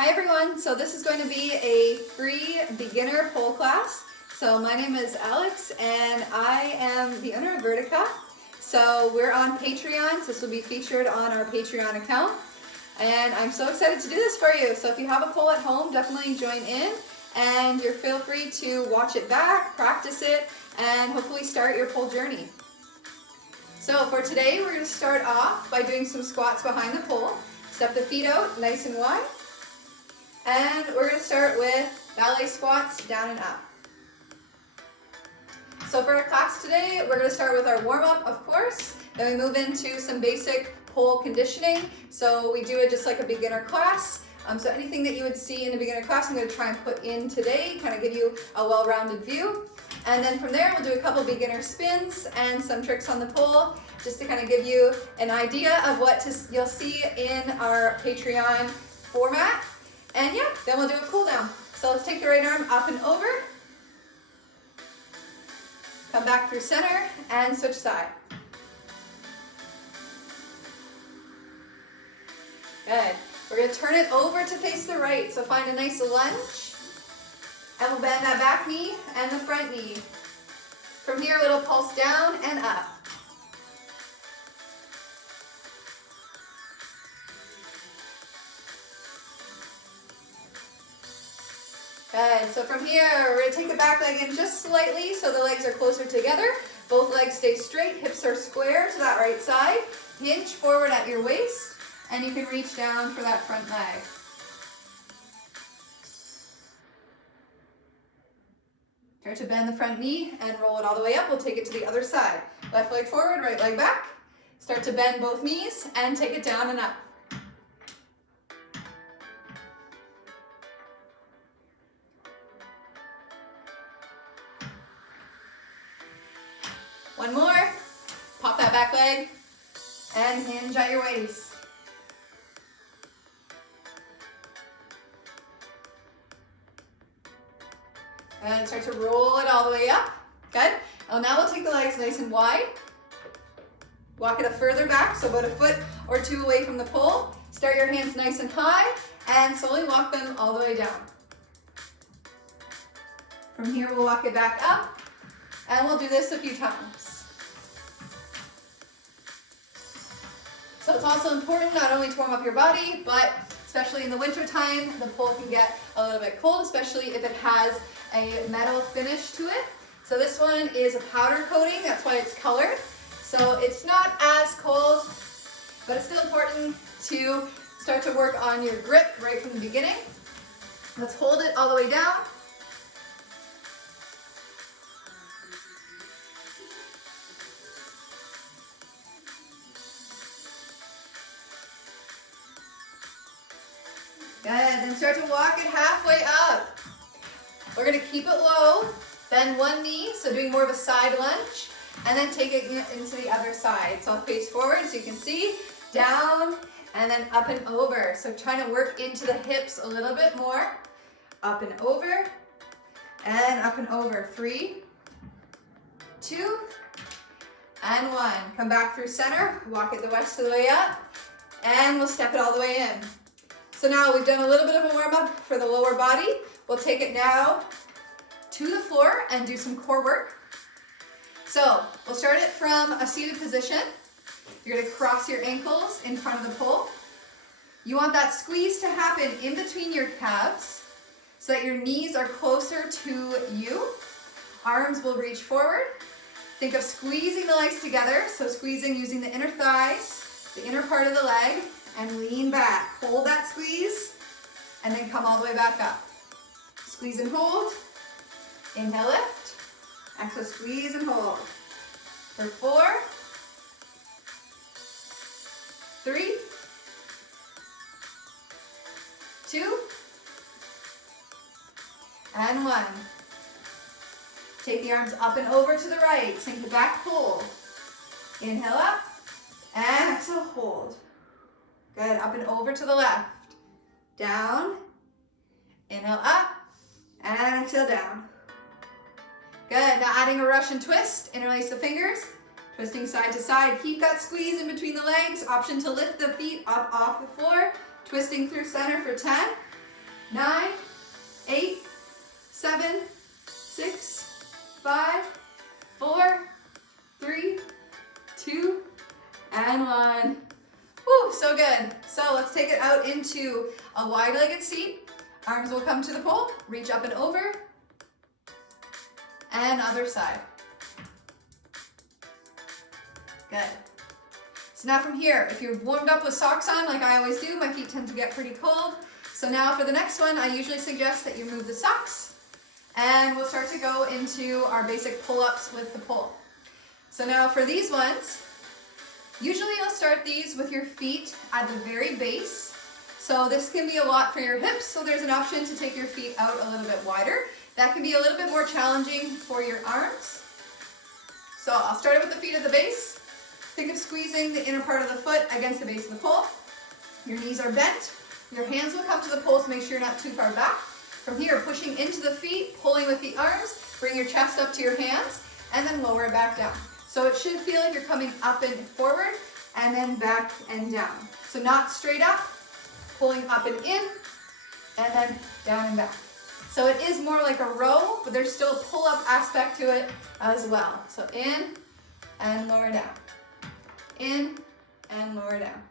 Hi everyone, so this is going to be a free beginner pole class. So my name is Alex and I am the owner of Vertica. So we're on Patreon, so this will be featured on our Patreon account. And I'm so excited to do this for you. So if you have a pole at home, definitely join in and you're feel free to watch it back, practice it, and hopefully start your pole journey. So for today, we're going to start off by doing some squats behind the pole. Step the feet out nice and wide. And we're going to start with ballet squats down and up. So for our class today, we're going to start with our warm-up, of course. Then we move into some basic pole conditioning. So we do it just like a beginner class. So anything that you would see in a beginner class, I'm going to try and put in today, kind of give you a well-rounded view. And then from there, we'll do a couple beginner spins and some tricks on the pole, just to kind of give you an idea of what you'll see in our Patreon format. And yeah, then we'll do a cool down. So let's take the right arm up and over. Come back through center and switch side. Good. We're going to turn it over to face the right. So find a nice lunge. And we'll bend that back knee and the front knee. From here, a little pulse down and up. Good. So from here, we're going to take the back leg in just slightly so the legs are closer together. Both legs stay straight, hips are square to that right side. Hinge forward at your waist, and you can reach down for that front leg. Try to bend the front knee and roll it all the way up. We'll take it to the other side. Left leg forward, right leg back. Start to bend both knees and take it down and up. One more. Pop that back leg and hinge at your waist. And start to roll it all the way up. Good. And now we'll take the legs nice and wide. Walk it a further back, so about a foot or two away from the pole. Start your hands nice and high and slowly walk them all the way down. From here, we'll walk it back up and we'll do this a few times. So it's also important not only to warm up your body, but especially in the winter time, the pole can get a little bit cold, especially if it has a metal finish to it. So this one is a powder coating, that's why it's colored. So it's not as cold, but it's still important to start to work on your grip right from the beginning. Let's hold it all the way down. Good, then start to walk it halfway up. We're gonna keep it low, bend one knee, so doing more of a side lunge, and then take it into the other side. So I'll face forward so you can see, down, and then up and over. So trying to work into the hips a little bit more. Up and over, and up and over. 3, 2, and 1. Come back through center, walk it the rest of the way up, and we'll step it all the way in. So now we've done a little bit of a warm-up for the lower body. We'll take it now to the floor and do some core work. So we'll start it from a seated position. You're gonna cross your ankles in front of the pole. You want that squeeze to happen in between your calves so that your knees are closer to you. Arms will reach forward. Think of squeezing the legs together. So squeezing using the inner thighs, the inner part of the leg, and lean back. Hold that squeeze, and then come all the way back up. Squeeze and hold. Inhale, lift. Exhale, squeeze and hold. For 4, 3, 2, and 1. Take the arms up and over to the right. Sink the back, hold. Inhale up, and exhale, hold. Good, up and over to the left. Down, inhale up, and exhale down. Good, now adding a Russian twist, interlace the fingers, twisting side to side. Keep that squeeze in between the legs. Option to lift the feet up off the floor, twisting through center for 10, 9, 8, 7, 6, 5, 4, 3, 2, and 1. Whew, so good. So let's take it out into a wide-legged seat. Arms will come to the pole, reach up and over, and other side. Good. So now from here, if you're warmed up with socks on, like I always do, my feet tend to get pretty cold. So now for the next one, I usually suggest that you remove the socks, and we'll start to go into our basic pull-ups with the pole. So now for these ones, usually you'll start these with your feet at the very base. So this can be a lot for your hips, so there's an option to take your feet out a little bit wider. That can be a little bit more challenging for your arms. So I'll start it with the feet at the base. Think of squeezing the inner part of the foot against the base of the pole. Your knees are bent. Your hands will come to the pole to make sure you're not too far back. From here, pushing into the feet, pulling with the arms, bring your chest up to your hands, and then lower it back down. So it should feel like you're coming up and forward, and then back and down. So not straight up, pulling up and in, and then down and back. So it is more like a row, but there's still a pull-up aspect to it as well. So in and lower down. In and lower down.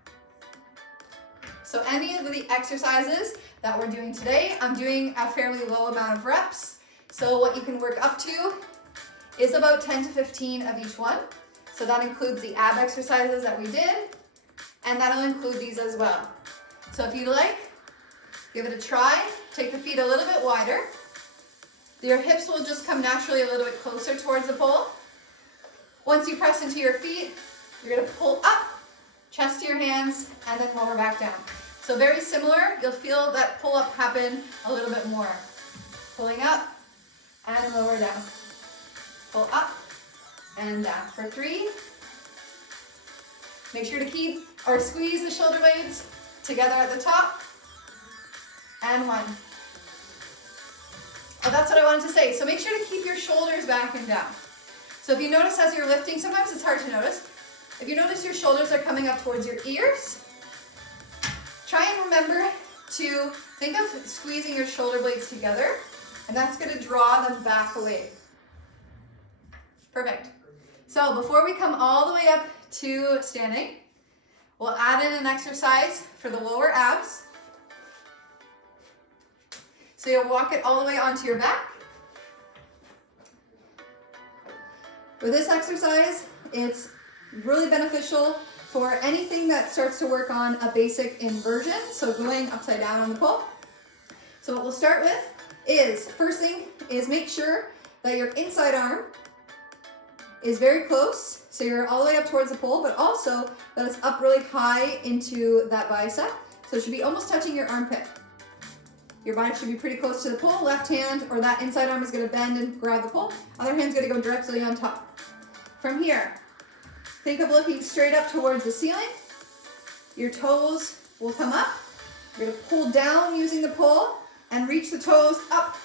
So any of the exercises that we're doing today, I'm doing a fairly low amount of reps. So what you can work up to is about 10 to 15 of each one. So that includes the ab exercises that we did, and that'll include these as well. So if you like, give it a try. Take the feet a little bit wider. Your hips will just come naturally a little bit closer towards the pole. Once you press into your feet, you're gonna pull up, chest to your hands, and then lower back down. So very similar, you'll feel that pull up happen a little bit more. Pulling up and lower down. Pull up and down. For 3, make sure to keep or squeeze the shoulder blades together at the top. And 1. Oh, that's what I wanted to say. So make sure to keep your shoulders back and down. So if you notice as you're lifting, sometimes it's hard to notice. If you notice your shoulders are coming up towards your ears, try and remember to think of squeezing your shoulder blades together, and that's going to draw them back away. Perfect. So before we come all the way up to standing, we'll add in an exercise for the lower abs. So you'll walk it all the way onto your back. With this exercise, it's really beneficial for anything that starts to work on a basic inversion, so going upside down on the pole. So what we'll start with is, first thing is make sure that your inside arm is very close, so you're all the way up towards the pole, but also that it's up really high into that bicep, so it should be almost touching your armpit. Your body should be pretty close to the pole. Left hand or that inside arm is going to bend and grab the pole. Other hand's going to go directly on top. From here, think of looking straight up towards the ceiling. Your toes will come up. You're going to pull down using the pole and reach the toes up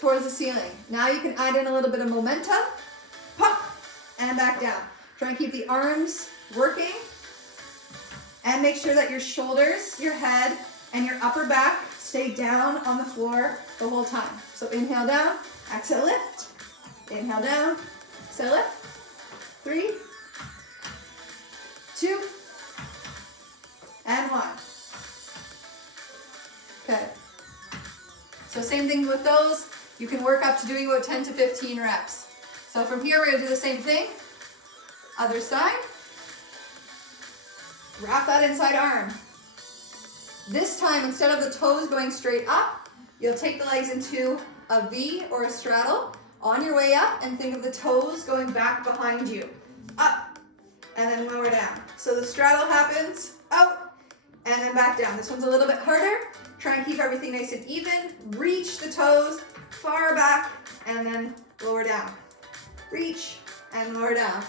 towards the ceiling. Now you can add in a little bit of momentum. Pop and back down. Try and keep the arms working. And make sure that your shoulders, your head, and your upper back stay down on the floor the whole time. So inhale down, exhale lift. Inhale down, exhale lift. 3, 2, and 1. Okay. So same thing with those. You can work up to doing about 10 to 15 reps. So from here, we're going to do the same thing. Other side. Wrap that inside arm. This time, instead of the toes going straight up, you'll take the legs into a V or a straddle on your way up, and think of the toes going back behind you. Up, and then lower down. So the straddle happens, up, and then back down. This one's a little bit harder. Try and keep everything nice and even. Reach the toes far back, and then lower down. Reach, and lower down.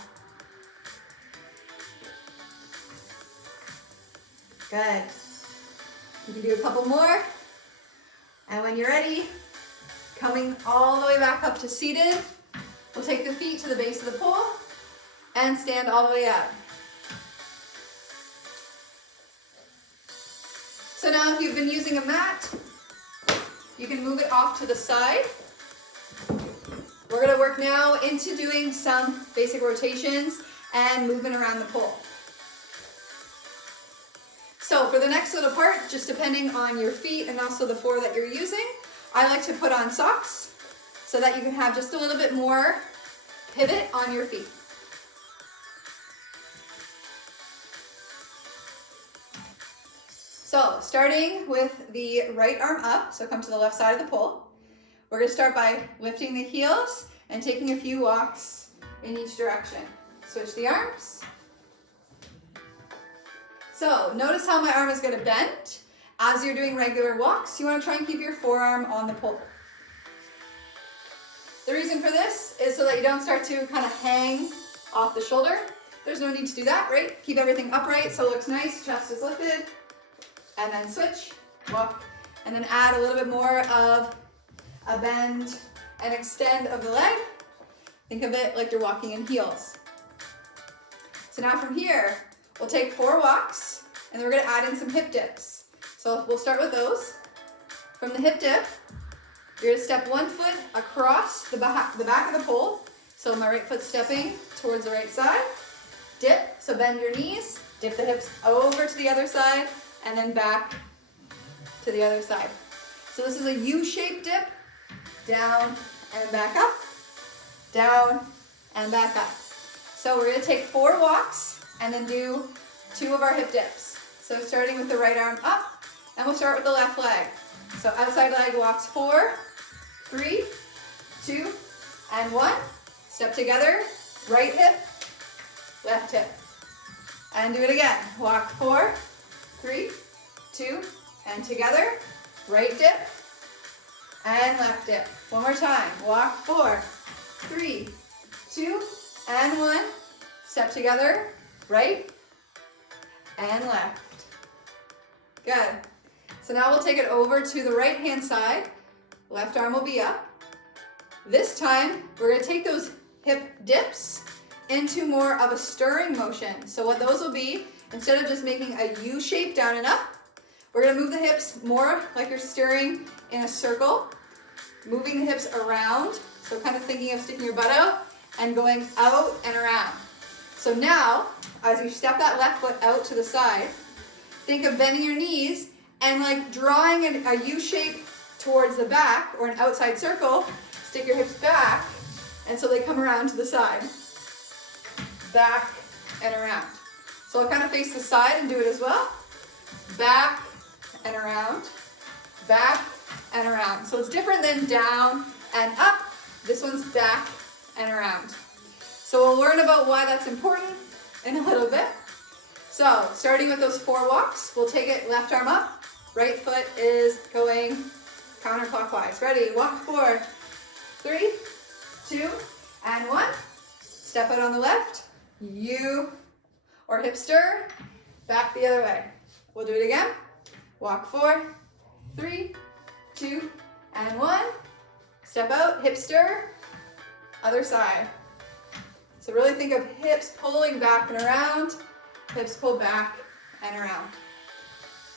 Good. You can do a couple more. And when you're ready, coming all the way back up to seated, we'll take the feet to the base of the pole and stand all the way up. So now if you've been using a mat, You can move it off to the side. We're gonna work now into doing some basic rotations and movement around the pole. So for the next little part, just depending on your feet and also the floor that you're using, I like to put on socks so that you can have just a little bit more pivot on your feet. So starting with the right arm up, so come to the left side of the pole. We're gonna start by lifting the heels and taking a few walks in each direction. Switch the arms. So notice how my arm is gonna bend. As you're doing regular walks, you wanna try and keep your forearm on the pole. The reason for this is so that you don't start to kind of hang off the shoulder. There's no need to do that, right? Keep everything upright so it looks nice, chest is lifted, and then switch, walk, and then add a little bit more of a bend and extend of the leg. Think of it like you're walking in heels. So now from here, we'll take 4 walks, and then we're gonna add in some hip dips. So we'll start with those. From the hip dip, you're gonna step 1 foot across the back of the pole. So my right foot stepping towards the right side. Dip, so bend your knees, dip the hips over to the other side, and then back to the other side. So this is a U-shaped dip, down and back up, down and back up. So we're gonna take 4 walks and then do 2 of our hip dips. So starting with the right arm up, and we'll start with the left leg. So outside leg walks 4, 3, 2, and 1. Step together, right hip, left hip. And do it again. Walk 4, 3, 2, and together, right dip, and left dip. One more time. Walk 4, 3, 2, and 1. Step together, right and left. Good. So now we'll take it over to the right hand side. Left arm will be up. This time, we're gonna take those hip dips into more of a stirring motion. So what those will be, instead of just making a U shape down and up, we're gonna move the hips more like you're stirring in a circle, moving the hips around. So kind of thinking of sticking your butt out and going out and around. So now, as you step that left foot out to the side, think of bending your knees and like drawing a U shape towards the back or an outside circle. Stick your hips back, and so they come around to the side. Back and around. So I'll kind of face the side and do it as well. Back and around. Back and around. So it's different than down and up. This one's back and around. So we'll learn about why that's important in a little bit. So starting with those 4 walks, we'll take it left arm up. Right foot is going counterclockwise. Ready? Walk 4, 3, 2, and 1. Step out on the left. U or hip stir. Back the other way. We'll do it again. Walk 4, 3, 2, and 1. Step out, hip stir. Other side. So really think of hips pulling back and around. Hips pull back and around.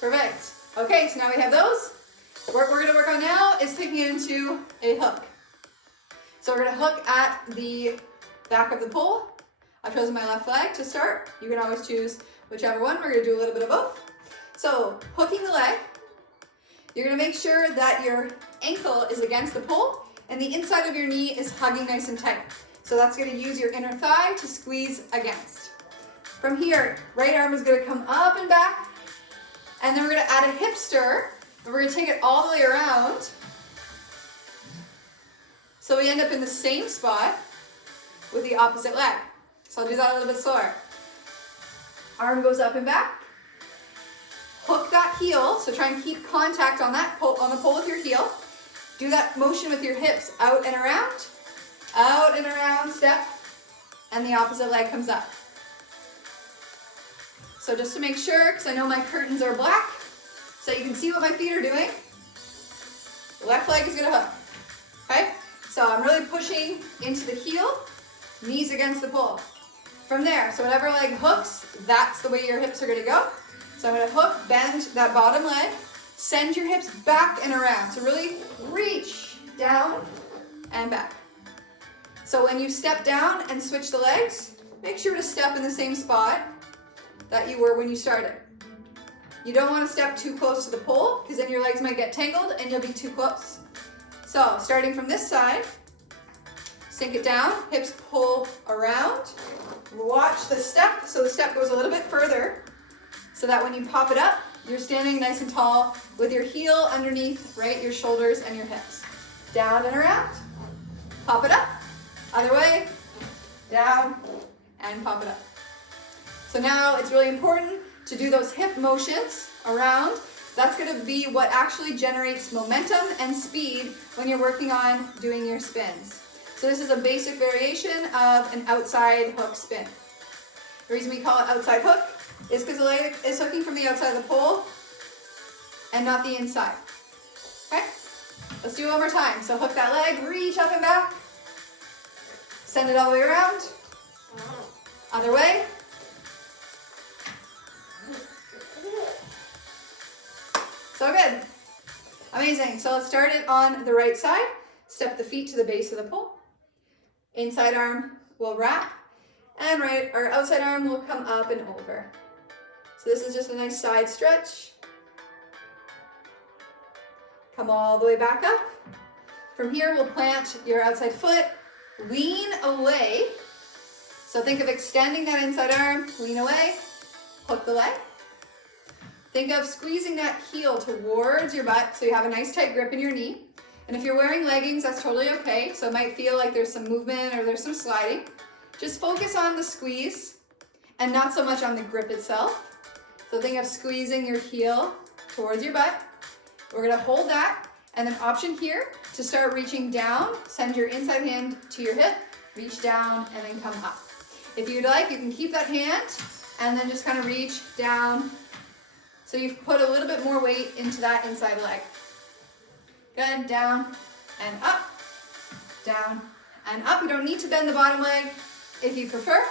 Perfect. Okay, so now we have those. What we're gonna work on now is taking it into a hook. So we're gonna hook at the back of the pole. I've chosen my left leg to start. You can always choose whichever one. We're gonna do a little bit of both. So hooking the leg, you're gonna make sure that your ankle is against the pole and the inside of your knee is hugging nice and tight. So that's gonna use your inner thigh to squeeze against. From here, right arm is gonna come up and back, and then we're gonna add a hip stir, and we're gonna take it all the way around. So we end up in the same spot with the opposite leg. So I'll do that a little bit slower. Arm goes up and back. Hook that heel, so try and keep contact on that pole, on the pole with your heel. Do that motion with your hips out and around, step, and the opposite leg comes up. So just to make sure, because I know my curtains are black, so you can see what my feet are doing, left leg is gonna hook, okay? So I'm really pushing into the heel, knees against the pole. From there, so whatever leg hooks, that's the way your hips are gonna go. So I'm gonna hook, bend that bottom leg, send your hips back and around. So really reach down and back. So when you step down and switch the legs, make sure to step in the same spot that you were when you started. You don't want to step too close to the pole because then your legs might get tangled and you'll be too close. So starting from this side, sink it down, hips pull around. Watch the step, so the step goes a little bit further so that when you pop it up, you're standing nice and tall with your heel underneath, right, your shoulders and your hips. Down and around, pop it up, other way, down, and pop it up. So now it's really important to do those hip motions around. That's gonna be what actually generates momentum and speed when you're working on doing your spins. So this is a basic variation of an outside hook spin. The reason we call it outside hook is because the leg is hooking from the outside of the pole and not the inside. Okay? Let's do it one more time. So hook that leg, reach up and back. Send it all the way around. Other way. So good. Amazing. So let's start it on the right side. Step the feet to the base of the pole. Inside arm will wrap, and right, our outside arm will come up and over. So this is just a nice side stretch. Come all the way back up. From here, we'll plant your outside foot, lean away. So think of extending that inside arm, lean away, hook the leg. Think of squeezing that heel towards your butt so you have a nice tight grip in your knee. And if you're wearing leggings, that's totally okay. So it might feel like there's some movement or there's some sliding. Just focus on the squeeze and not so much on the grip itself. So think of squeezing your heel towards your butt. We're gonna hold that, and then option here to start reaching down, send your inside hand to your hip, reach down, and then come up. If you'd like, you can keep that hand and then just kind of reach down. So you've put a little bit more weight into that inside leg. Good, down and up, down and up. You don't need to bend the bottom leg if you prefer.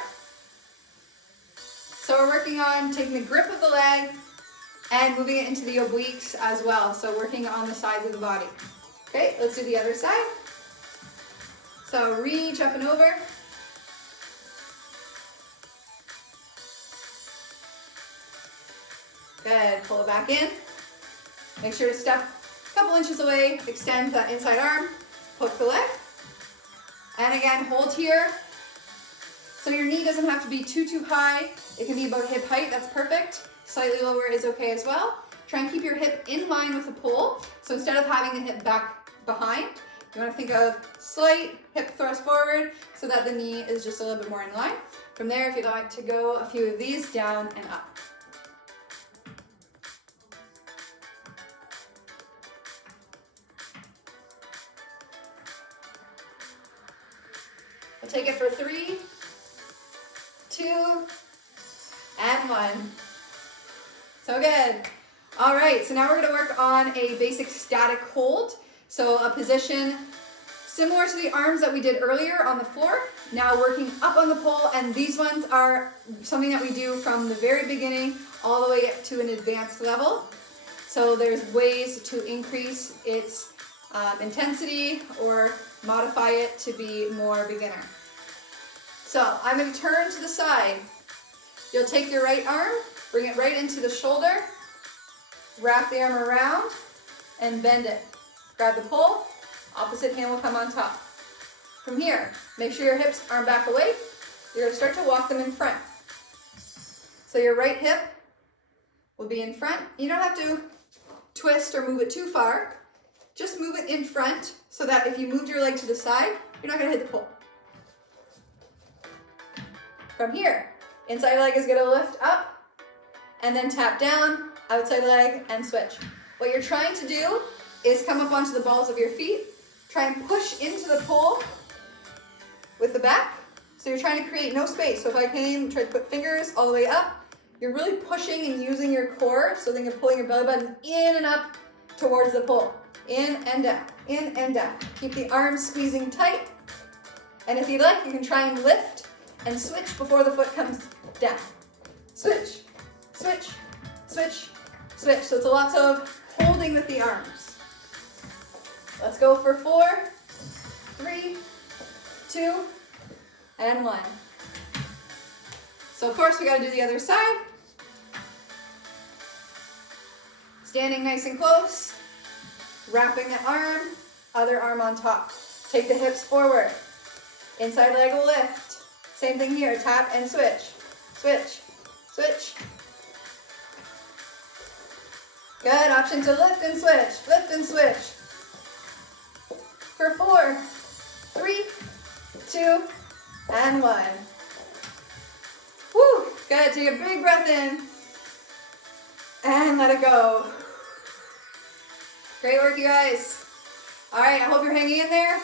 So we're working on taking the grip of the leg and moving it into the obliques as well. So working on the sides of the body. Okay, let's do the other side. So reach up and over. Good, pull it back in. Make sure to step a couple inches away, extend that inside arm, hook the leg. And again, hold here. So your knee doesn't have to be too high. It can be about hip height, that's perfect. Slightly lower is okay as well. Try and keep your hip in line with the pole. So instead of having the hip back behind, you want to think of slight hip thrust forward so that the knee is just a little bit more in line. From there, if you'd like to go a few of these, down and up. We'll take it for 3, 2, and 1. So good. All right, so now we're gonna work on a basic static hold. So a position similar to the arms that we did earlier on the floor, now working up on the pole, and these ones are something that we do from the very beginning all the way up to an advanced level. So there's ways to increase its intensity or modify it to be more beginner. So I'm going to turn to the side. You'll take your right arm, bring it right into the shoulder, wrap the arm around, and bend it. Grab the pole, opposite hand will come on top. From here, make sure your hips aren't back away. You're going to start to walk them in front. So your right hip will be in front. You don't have to twist or move it too far. Just move it in front so that if you moved your leg to the side, you're not going to hit the pole. From here, inside leg is going to lift up and then tap down, outside leg, and switch. What you're trying to do is come up onto the balls of your feet, try and push into the pole with the back. So you're trying to create no space. So if I came, try to put fingers all the way up, you're really pushing and using your core. So think of pulling your belly button in and up towards the pole. In and down, in and down. Keep the arms squeezing tight. And if you'd like, you can try and lift and switch before the foot comes down. Switch, switch, switch, switch. So it's lots of hold holding with the arms. Let's go for 4, 3, 2, and 1. So of course we got to do the other side. Standing nice and close, wrapping the arm, other arm on top. Take the hips forward. Inside leg will lift. Same thing here, tap and switch. Switch, switch. Good, option to lift and switch, For 4, 3, 2, and 1. Woo, good, take a big breath in, and let it go. Great work, you guys. All right, I hope you're hanging in there.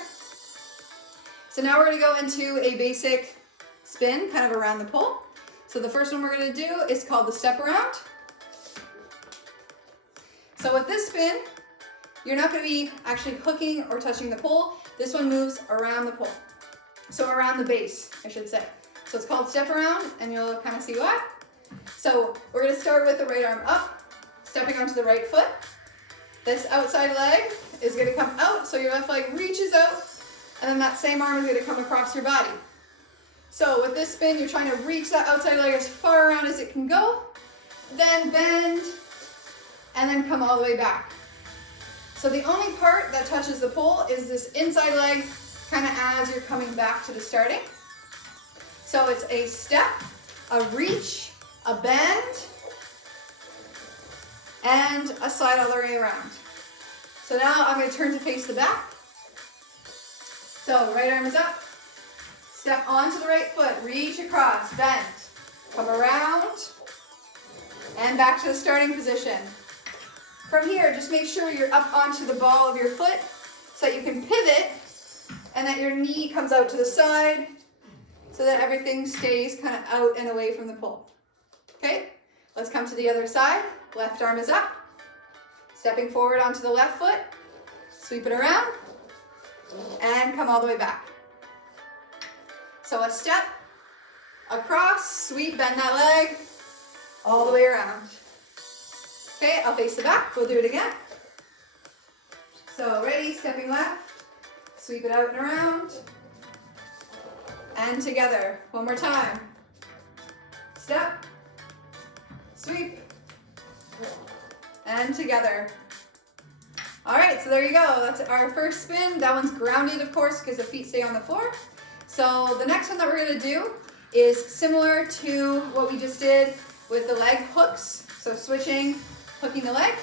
So now we're gonna go into a basic spin, kind of around the pole. So the first one we're gonna do is called the step around. So with this spin, you're not gonna be actually hooking or touching the pole. This one moves around the pole. So around the base, I should say. So it's called step around, and you'll kind of see why. So we're gonna start with the right arm up, stepping onto the right foot. This outside leg is gonna come out, so your left leg reaches out, and then that same arm is gonna come across your body. So with this spin, you're trying to reach that outside leg as far around as it can go, then bend, and then come all the way back. So the only part that touches the pole is this inside leg, kind of as you're coming back to the starting. So it's a step, a reach, a bend, and a slide all the way around. So now I'm going to turn to face the back. So right arm is up, step onto the right foot, reach across, bend, come around, and back to the starting position. From here, just make sure you're up onto the ball of your foot so that you can pivot and that your knee comes out to the side so that everything stays kind of out and away from the pole. Okay, let's come to the other side. Left arm is up, stepping forward onto the left foot, sweep it around, and come all the way back. So a step, across, sweep, bend that leg, all the way around. Okay, I'll face the back, we'll do it again. So ready, stepping left, sweep it out and around, and together. One more time. Step, sweep, and together. All right, so there you go. That's our first spin. That one's grounded, of course, because the feet stay on the floor. So the next one that we're gonna do is similar to what we just did with the leg hooks. So switching, hooking the leg.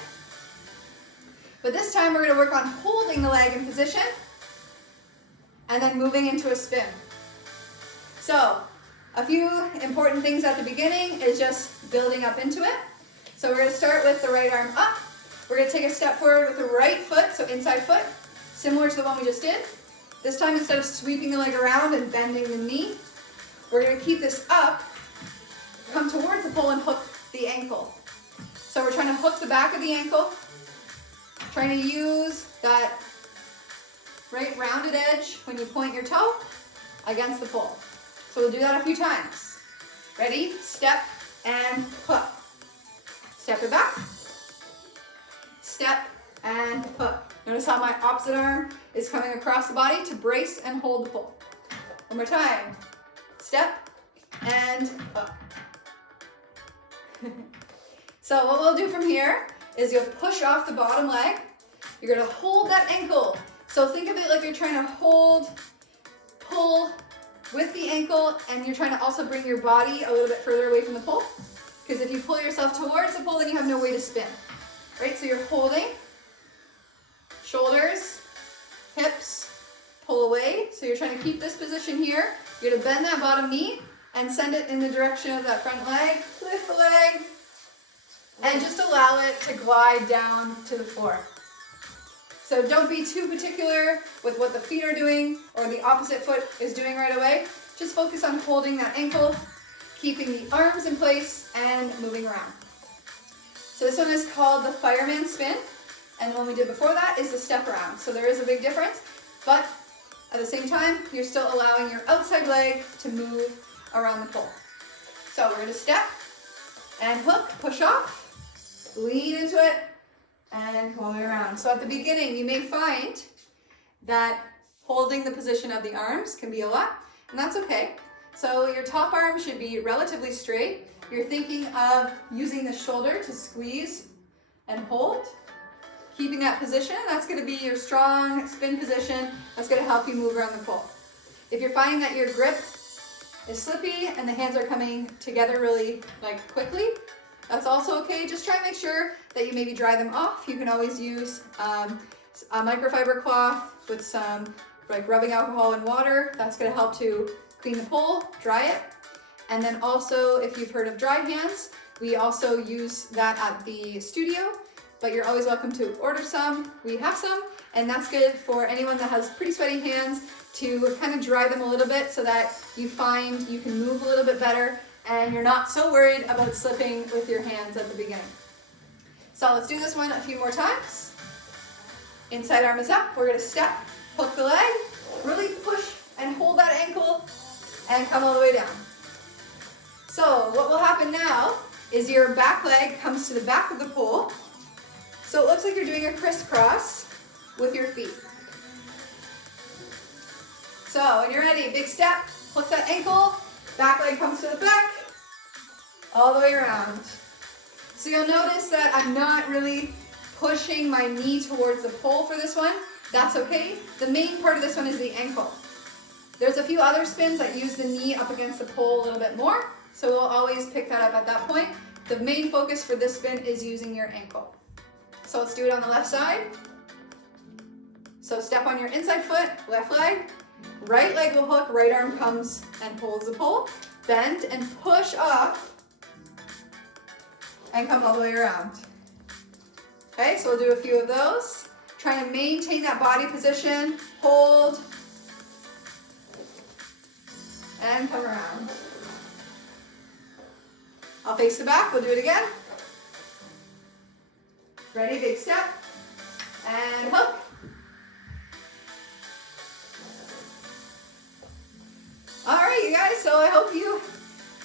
But this time we're gonna work on holding the leg in position and then moving into a spin. So a few important things at the beginning is just building up into it. So we're gonna start with the right arm up. We're gonna take a step forward with the right foot, so inside foot, similar to the one we just did. This time, instead of sweeping the leg around and bending the knee, we're gonna keep this up, come towards the pole and hook the ankle. So we're trying to hook the back of the ankle, trying to use that right rounded edge when you point your toe against the pole. So we'll do that a few times. Ready? Step and hook. Step it back. Step and hook. Notice how my opposite arm is coming across the body to brace and hold the pole. One more time. Step and hook. So what we'll do from here is you'll push off the bottom leg. You're gonna hold that ankle. So think of it like you're trying to hold, pull with the ankle, and you're trying to also bring your body a little bit further away from the pole. Because if you pull yourself towards the pole, then you have no way to spin. Right, so you're holding, shoulders, hips, pull away. So you're trying to keep this position here. You're gonna bend that bottom knee and send it in the direction of that front leg. Lift the leg, and just allow it to glide down to the floor. So don't be too particular with what the feet are doing or the opposite foot is doing right away. Just focus on holding that ankle, keeping the arms in place, and moving around. So this one is called the fireman spin, and the one we did before that is the step around. So there is a big difference, but at the same time, you're still allowing your outside leg to move around the pole. So we're gonna step and hook, push off, lean into it, and all the way around. So at the beginning, you may find that holding the position of the arms can be a lot, and that's okay. So your top arm should be relatively straight. You're thinking of using the shoulder to squeeze and hold. Keeping that position, that's going to be your strong spin position. That's going to help you move around the pole. If you're finding that your grip is slippy and the hands are coming together really quickly, that's also okay. Just try and make sure that you maybe dry them off. You can always use a microfiber cloth with some rubbing alcohol and water. That's going to help to clean the pole, dry it. And then also, if you've heard of dry hands, we also use that at the studio, but you're always welcome to order some. We have some, and that's good for anyone that has pretty sweaty hands to kind of dry them a little bit so that you find you can move a little bit better and you're not so worried about slipping with your hands at the beginning. So let's do this one a few more times. Inside arm is up. We're going to step, hook the leg, really push and hold that ankle and come all the way down. So what will happen now is your back leg comes to the back of the pole. So it looks like you're doing a crisscross with your feet. So when you're ready, big step, hook that ankle, back leg comes to the back, all the way around. So you'll notice that I'm not really pushing my knee towards the pole for this one. That's okay. The main part of this one is the ankle. There's a few other spins that use the knee up against the pole a little bit more, so we'll always pick that up at that point. The main focus for this spin is using your ankle. So let's do it on the left side. So step on your inside foot, left leg, right leg will hook, right arm comes and holds the pole, bend and push up and come all the way around. Okay, so we'll do a few of those. Try and maintain that body position, hold, and come around. I'll face the back, we'll do it again. Ready, big step, and hook. All right, you guys, so I hope you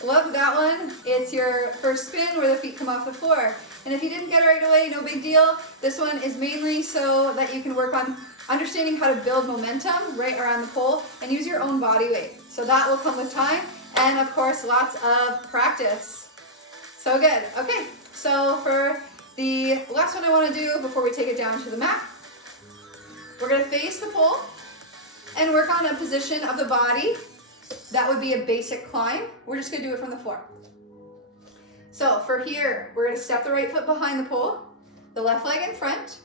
loved that one. It's your first spin where the feet come off the floor. And if you didn't get it right away, no big deal. This one is mainly so that you can work on understanding how to build momentum right around the pole and use your own body weight. So that will come with time and of course lots of practice. So good. Okay, so for the last one I want to do before we take it down to the mat, we're going to face the pole and work on a position of the body. That would be a basic climb. We're just going to do it from the floor. So for here, we're going to step the right foot behind the pole, the left leg in front,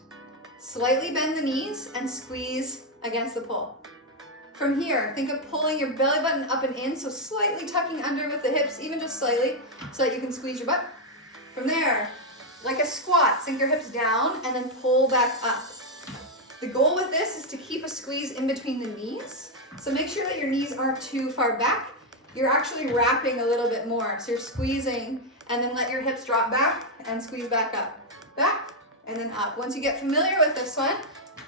slightly bend the knees and squeeze against the pole. From here, think of pulling your belly button up and in, so slightly tucking under with the hips, even just slightly, so that you can squeeze your butt. From there, like a squat, sink your hips down and then pull back up. The goal with this is to keep a squeeze in between the knees. So make sure that your knees aren't too far back. You're actually wrapping a little bit more. So you're squeezing and then let your hips drop back and squeeze back up. Back and then up. Once you get familiar with this one,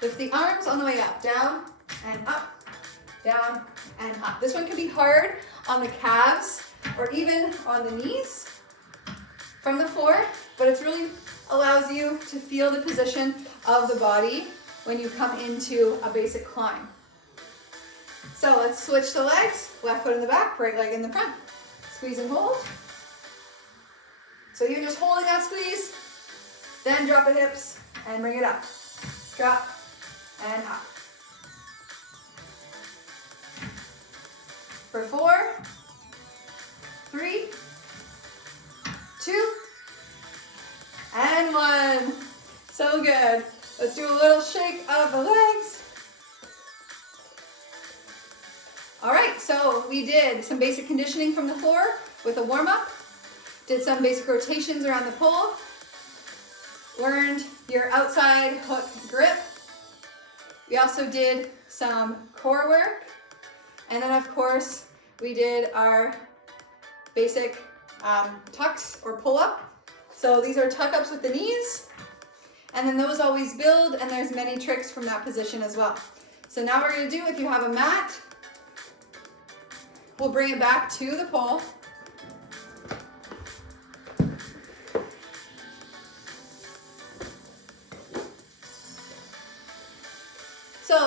lift the arms on the way up. Down and up, down and up. This one can be hard on the calves or even on the knees from the floor, but it really allows you to feel the position of the body when you come into a basic climb. So let's switch the legs. Left foot in the back, right leg in the front. Squeeze and hold. So you're just holding that squeeze, then drop the hips and bring it up. Drop and up. For 4, 3, 2, and 1. So good. Let's do a little shake of the legs. All right, so we did some basic conditioning from the floor with a warm-up, did some basic rotations around the pole, learned your outside hook grip. We also did some core work, and then of course we did our basic tucks or pull-up. So these are tuck-ups with the knees, and then those always build, and there's many tricks from that position as well. So now we're going to do, if you have a mat, we'll bring it back to the pole.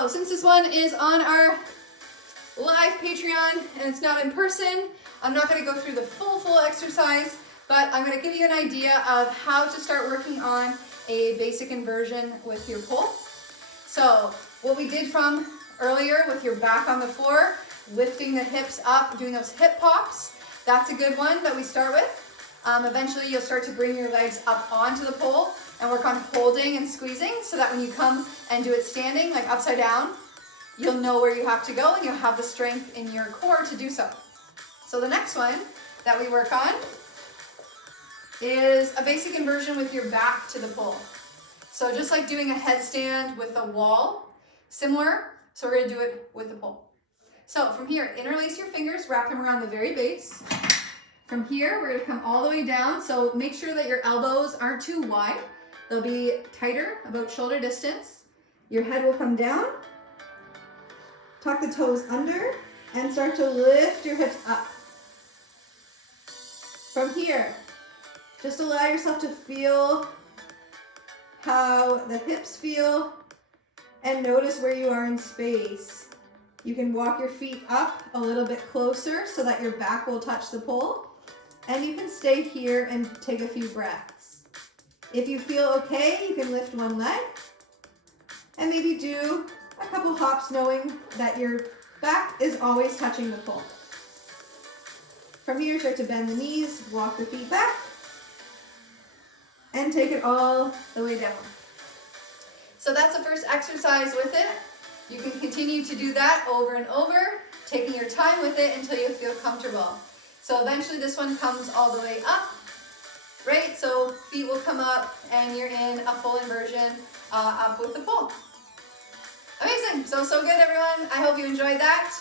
So since this one is on our live Patreon and it's not in person, I'm not going to go through the full exercise, but I'm going to give you an idea of how to start working on a basic inversion with your pole. So what we did from earlier with your back on the floor, lifting the hips up, doing those hip pops, that's a good one that we start with. Eventually you'll start to bring your legs up onto the pole and work on holding and squeezing so that when you come and do it standing, like upside down, you'll know where you have to go and you'll have the strength in your core to do so. So the next one that we work on is a basic inversion with your back to the pole. So just like doing a headstand with a wall, similar, so we're gonna do it with the pole. So from here, interlace your fingers, wrap them around the very base. From here, we're gonna come all the way down, so make sure that your elbows aren't too wide. They'll be tighter, about shoulder distance. Your head will come down, tuck the toes under, and start to lift your hips up. From here, just allow yourself to feel how the hips feel and notice where you are in space. You can walk your feet up a little bit closer so that your back will touch the pole, and you can stay here and take a few breaths. If you feel okay, you can lift one leg and maybe do a couple hops knowing that your back is always touching the pole. From here, start to bend the knees, walk the feet back, and take it all the way down. So that's the first exercise with it. You can continue to do that over and over, taking your time with it until you feel comfortable. So eventually this one comes all the way up, right? So feet will come up and you're in a full inversion up with the pole. Amazing, so good everyone. I hope you enjoyed that.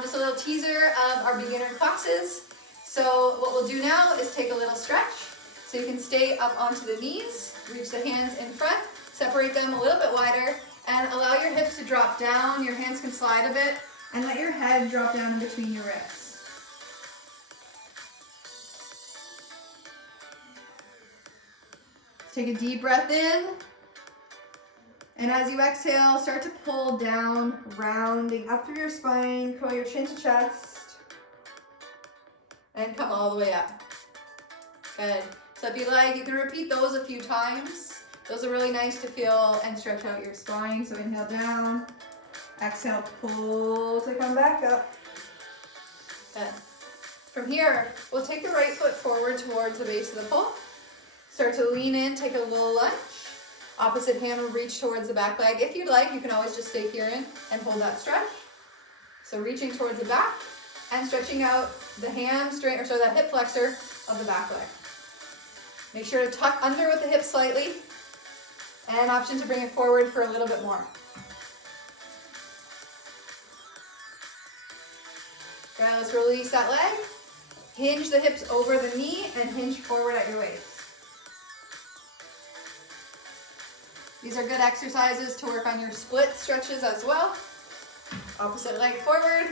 Just a little teaser of our beginner classes. So what we'll do now is take a little stretch. So you can stay up onto the knees, reach the hands in front, separate them a little bit wider, and allow your hips to drop down. Your hands can slide a bit, and let your head drop down in between your wrists. Take a deep breath in, and as you exhale, start to pull down, rounding up through your spine, curl your chin to chest, and come all the way up. Good. So if you like, you can repeat those a few times. Those are really nice to feel and stretch out your spine. So inhale down, exhale, pull to come back up. Good. From here, we'll take the right foot forward towards the base of the pole. Start to lean in, take a little lunge. Opposite hand will reach towards the back leg. If you'd like, you can always just stay here and hold that stretch. So reaching towards the back and stretching out the hamstring, or so that hip flexor of the back leg. Make sure to tuck under with the hips slightly, and an option to bring it forward for a little bit more. Okay, let's release that leg. Hinge the hips over the knee and hinge forward at your waist. These are good exercises to work on your split stretches as well. Opposite leg forward.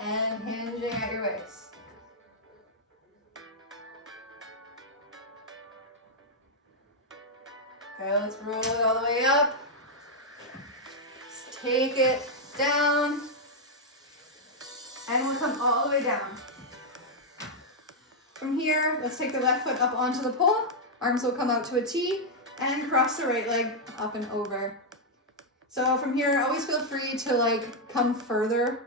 And hinging at your waist. Okay, let's roll it all the way up. Just take it down. And we'll come all the way down. From here, let's take the left foot up onto the pole. Arms will come out to a T and cross the right leg up and over. So from here, always feel free to come further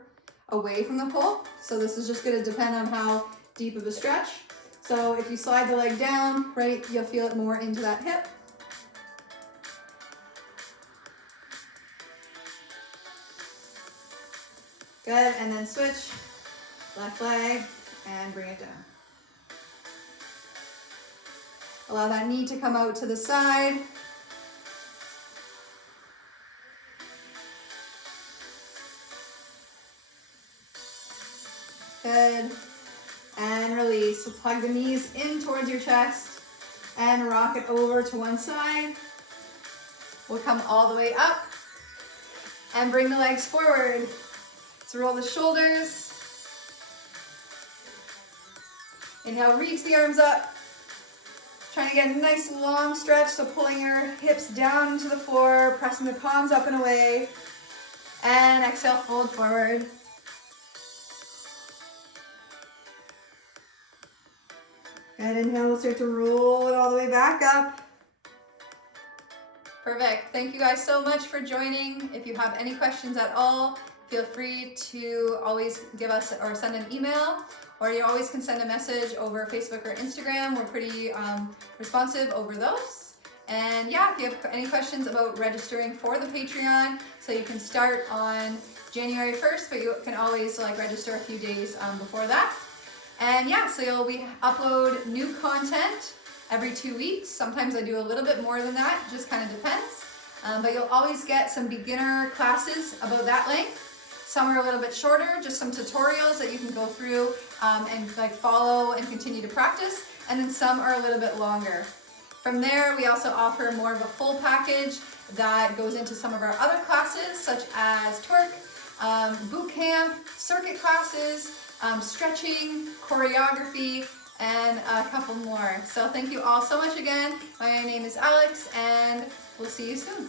away from the pole. So this is just going to depend on how deep of a stretch. So if you slide the leg down, right, you'll feel it more into that hip. Good, and then switch, left leg, and bring it down. Allow that knee to come out to the side. Good. And release. So plug the knees in towards your chest and rock it over to one side. We'll come all the way up and bring the legs forward. Let's So roll the shoulders. Inhale, reach the arms up. Trying to get a nice long stretch, so pulling your hips down into the floor, pressing the palms up and away. And exhale, fold forward. And inhale, we'll start to roll it all the way back up. Perfect. Thank you guys so much for joining. If you have any questions at all, feel free to always give us or send an email, or you always can send a message over Facebook or Instagram. We're pretty responsive over those. And yeah, if you have any questions about registering for the Patreon, so you can start on January 1st, but you can always register a few days before that. And yeah, so we upload new content every 2 weeks. Sometimes I do a little bit more than that, just kind of depends. But you'll always get some beginner classes about that length. Some are a little bit shorter, just some tutorials that you can go through and follow and continue to practice. And then some are a little bit longer. From there, we also offer more of a full package that goes into some of our other classes, such as twerk, boot camp, circuit classes, stretching, choreography, and a couple more. So thank you all so much again. My name is Alex, and we'll see you soon.